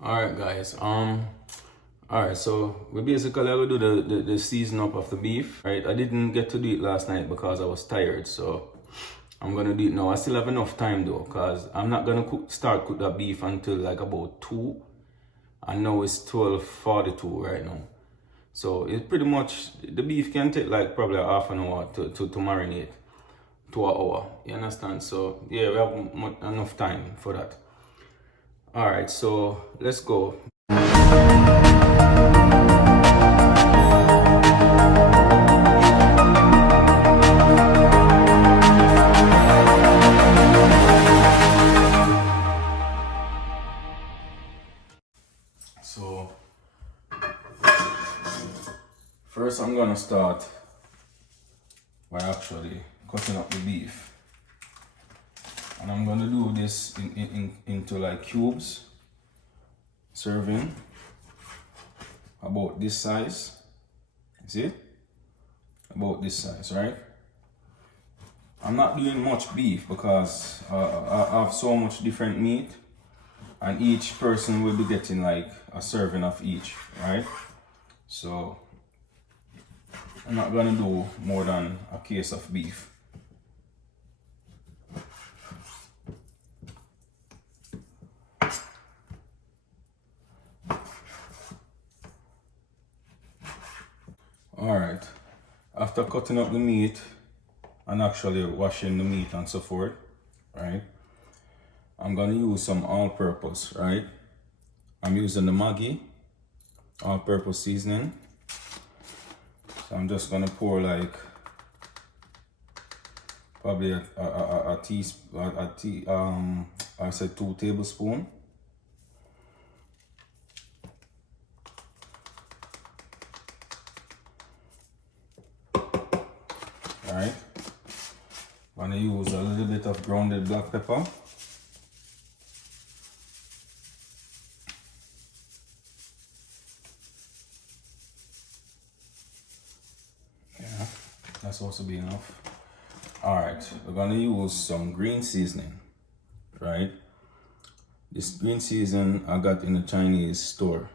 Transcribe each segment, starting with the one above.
Alright guys, alright, so we basically gonna do the season up of the beef, right? I didn't get to do it last night because I was tired, so I'm gonna do it now. I still have enough time though, cause I'm not gonna start cook that beef until like about 2, and now it's 12:42 right now. So it's pretty much, the beef can take like probably half an hour to marinate, to an hour, you understand? So yeah, we have enough time for that. Alright, so let's go. So first I'm gonna start by actually cutting up the beef, and I'm gonna do this into like cubes, serving about this size. See, about this size, right? I'm not doing much beef because I have so much different meat, and each person will be getting like a serving of each, right? So I'm not gonna do more than a case of beef. Alright, after cutting up the meat and actually washing the meat and so forth, right, I'm gonna use some all-purpose, right? I'm using the Maggi all-purpose seasoning. So I'm just gonna pour like probably I said 2 tablespoons. Right. I'm gonna use a little bit of grounded black pepper. Yeah, that's supposed to be enough. Alright, we're gonna use some green seasoning, right? This green seasoning I got in the Chinese store.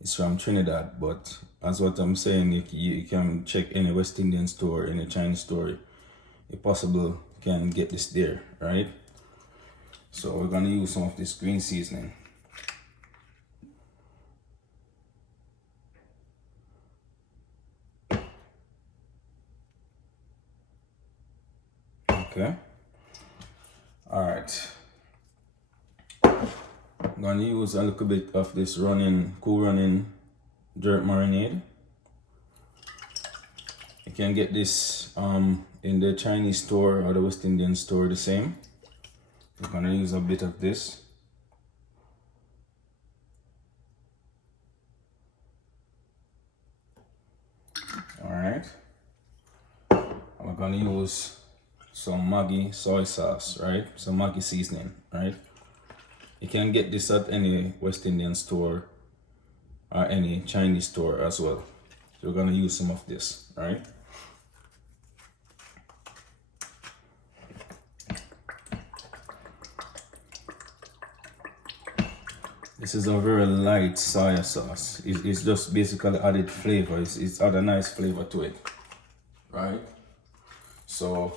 It's from Trinidad, but as what I'm saying, you can check any West Indian store, any Chinese store, if possible, can get this there, right? So we're gonna use some of this green seasoning. Okay. All right. I'm gonna use a little bit of this cool running dirt marinade. You can get this in the Chinese store or the West Indian store the same. We're gonna use a bit of this. All right. We're gonna use some Maggi soy sauce, right? Some Maggi seasoning, right? You can get this at any West Indian store or any Chinese store as well. So we're gonna use some of this, right? This is a very light soy sauce. It's just basically added flavor. It's add a nice flavor to it, right? So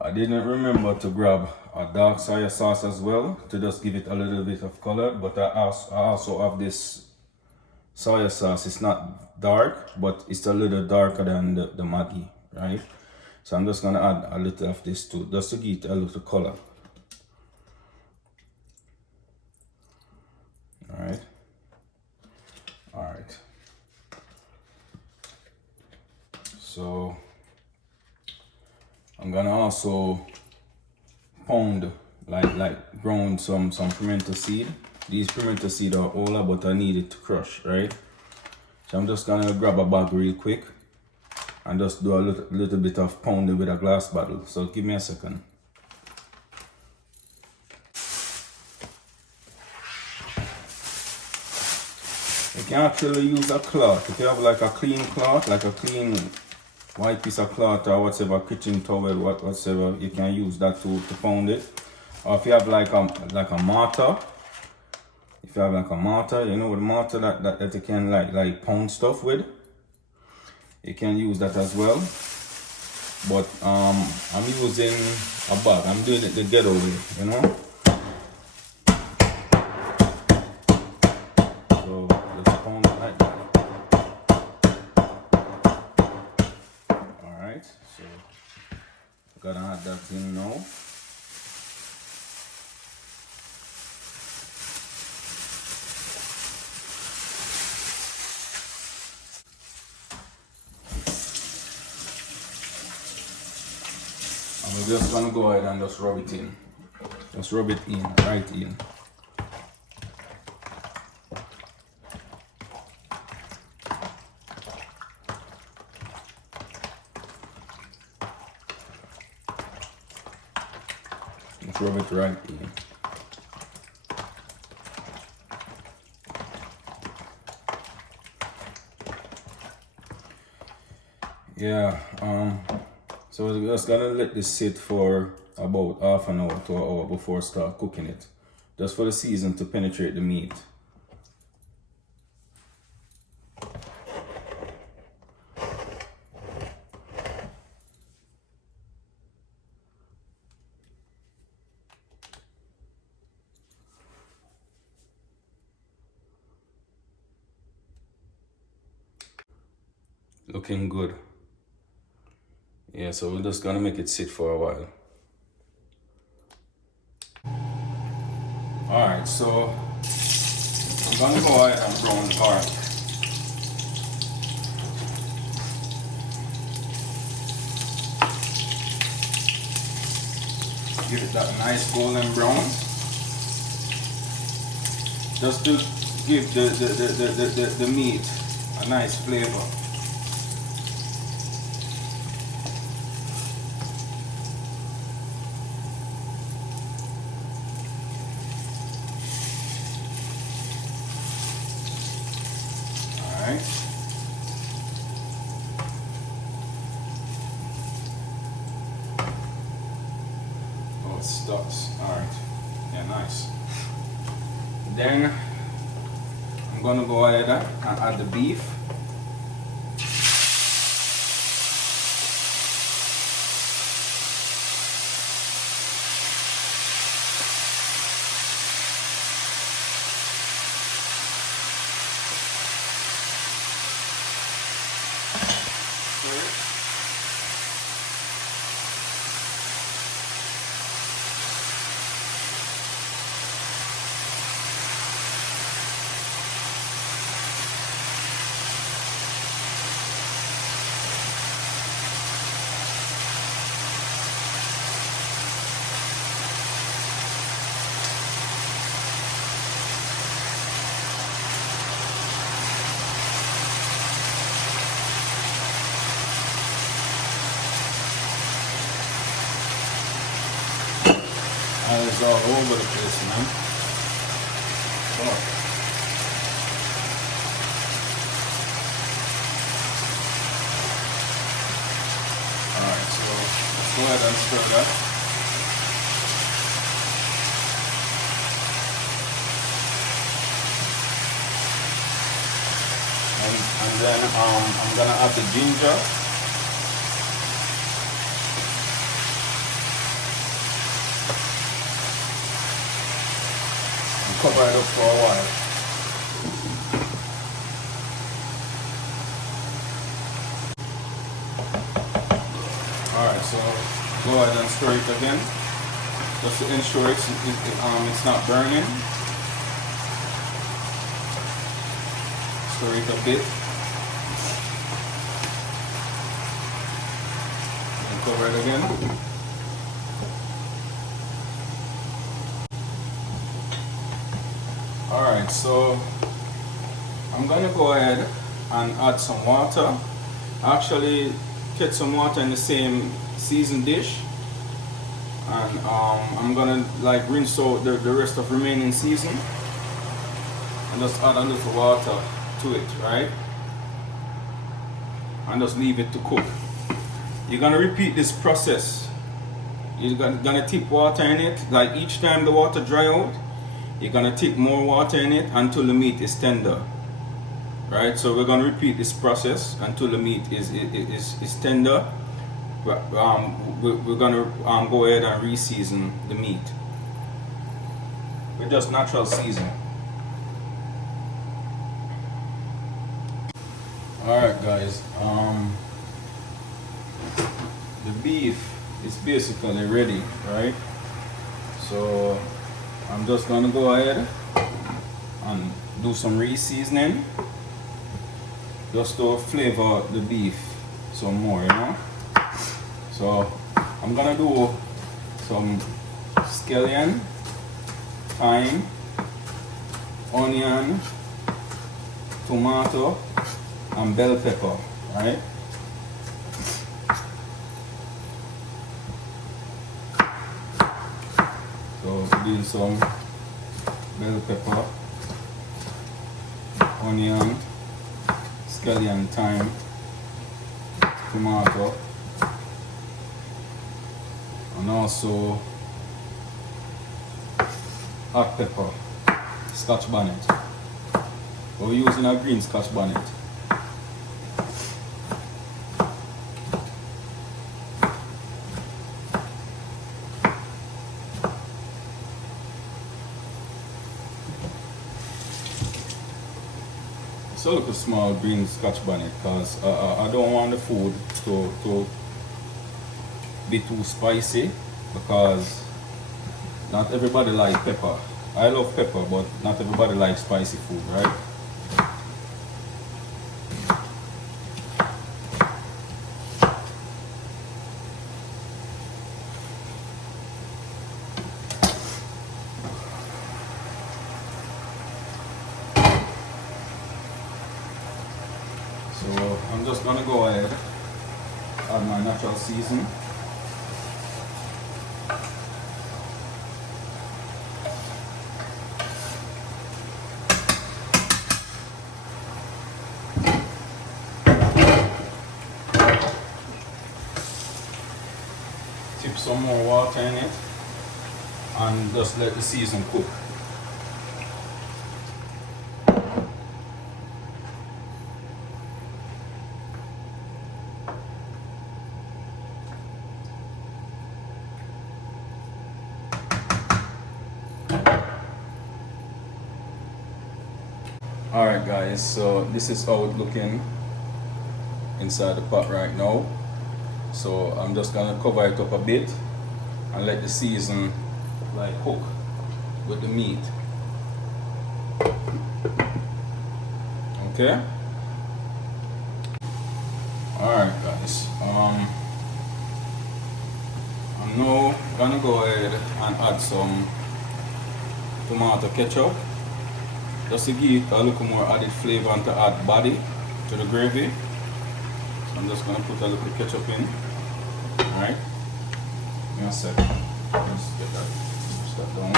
I didn't remember to grab a dark soy sauce as well to just give it a little bit of color, but I also have this soy sauce. It's not dark, but it's a little darker than the Maggi, right? So I'm just gonna add a little of this too, just to give it a little color. All right. So I'm gonna also pound like ground some pimento seed. These pimento seed are older, but I need it to crush, right? So I'm just gonna grab a bag real quick and just do a little bit of pounding with a glass bottle. So give me a second. You can actually use a cloth. If you have like a clean cloth, like a clean white piece of cloth or whatever, kitchen towel, whatever, you can use that to pound it. Or if you have like a mortar, If you have like a mortar, you know, with mortar that you can like pound stuff with, you can use that as well. But I'm using a bag. I'm doing it the ghetto way, you know. So just pound it like that. Alright, so I'm gonna add that in now. And we're just gonna go ahead and just rub it in. Just rub it in, right in. Just rub it right in. Yeah, so we're just gonna let this sit for about half an hour to an hour before start cooking it. Just for the season to penetrate the meat. Looking good. Yeah, so we're just gonna make it sit for a while. Alright, so I'm gonna go ahead and brown garlic. Give it that nice golden brown. Just to give the meat a nice flavor. Alright. Oh, it stops. Alright. Yeah, nice. Then I'm gonna go ahead and add the beef. It's all over the place, man. Oh. Alright, so let's go ahead and stir that. And then I'm gonna add the ginger. Cover it up for a while. Alright, so go ahead and stir it again, just to ensure it's not burning. Stir it a bit. And cover it again. Alright, so I'm gonna go ahead and add some water. Actually get some water in the same seasoned dish, and I'm gonna like rinse out the rest of remaining season and just add a little water to it, right? And just leave it to cook. You're gonna repeat this process. You're gonna tip water in it, like each time the water dry out, You're gonna take more water in it until the meat is tender. Right, so we're gonna repeat this process until the meat is tender. We're gonna go ahead and re-season the meat with just natural seasoning. Alright guys, the beef is basically ready, right? So I'm just gonna go ahead and do some re-seasoning just to flavor the beef some more, you know. So I'm gonna do some scallion, thyme, onion, tomato, and bell pepper, right? So doing some bell pepper, onion, scallion, thyme, tomato, and also hot pepper, Scotch bonnet. We're using a green Scotch bonnet. So look a small green Scotch bonnet because I don't want the food to be too spicy, because not everybody likes pepper. I love pepper, but not everybody likes spicy food, right? So I'm just gonna go ahead, add my natural season. Tip some more water in it and just let the season cook. Alright guys, so this is how it's looking inside the pot right now. So I'm just gonna cover it up a bit and let the season like cook with the meat. Okay? Alright guys, I'm now gonna go ahead and add some tomato ketchup, just to give it a little more added flavor and to add body to the gravy. So I'm just gonna put a little ketchup in. Alright? Give me a second. Just get that, push that down.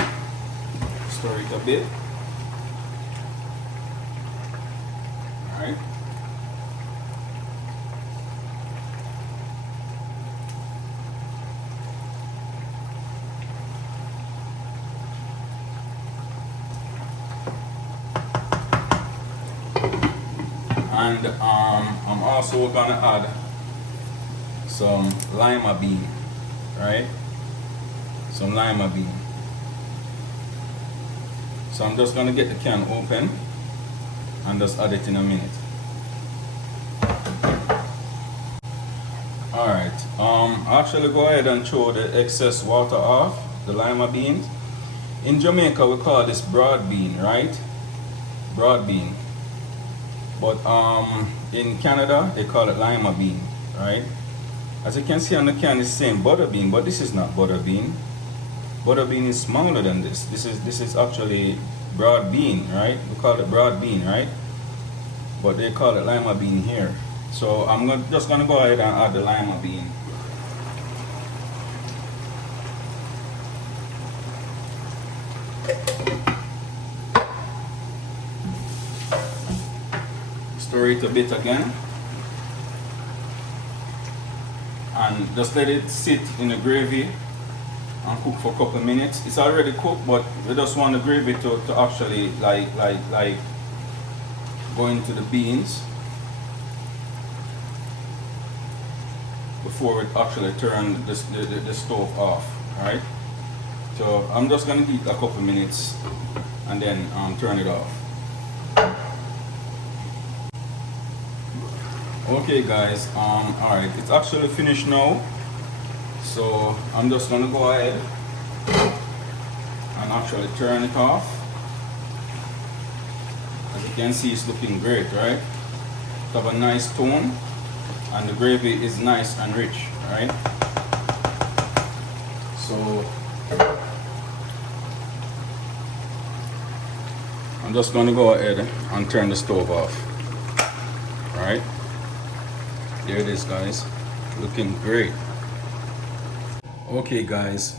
Stir it a bit. Alright? And I'm also gonna add some lima bean, right? Some lima bean. So I'm just gonna get the can open and just add it in a minute. Alright, actually go ahead and throw the excess water off the lima beans. In Jamaica we call this broad bean, right? Broad bean. But in Canada they call it lima bean, right? As you can see on the can, it's saying butter bean, but this is not butter bean. Butter bean is smaller than this. This is actually broad bean, right? We call it broad bean, right? But they call it lima bean here. So I'm just gonna go ahead and add the lima bean. Stir it a bit again. And just let it sit in the gravy and cook for a couple of minutes. It's already cooked, but we just want the gravy to actually like go into the beans before we actually turn the stove off. Alright? So I'm just gonna heat a couple of minutes and then turn it off. Okay guys, alright, it's actually finished now. So I'm just gonna go ahead and actually turn it off. As you can see, it's looking great, right? It have a nice tone and the gravy is nice and rich, right? So I'm just gonna go ahead and turn the stove off. Alright, there it is guys, looking great. Okay guys,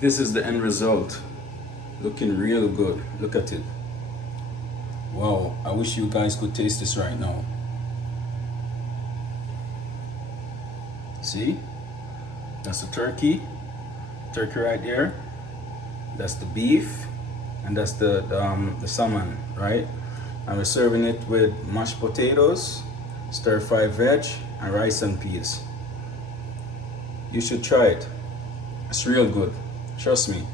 this is the end result, looking real good. Look at it. Wow, I wish you guys could taste this right now. See, that's the turkey right there, that's the beef, and that's the salmon, right? And we're serving it with mashed potatoes, stir-fried veg, and rice and peas. You should try it. It's real good, trust me.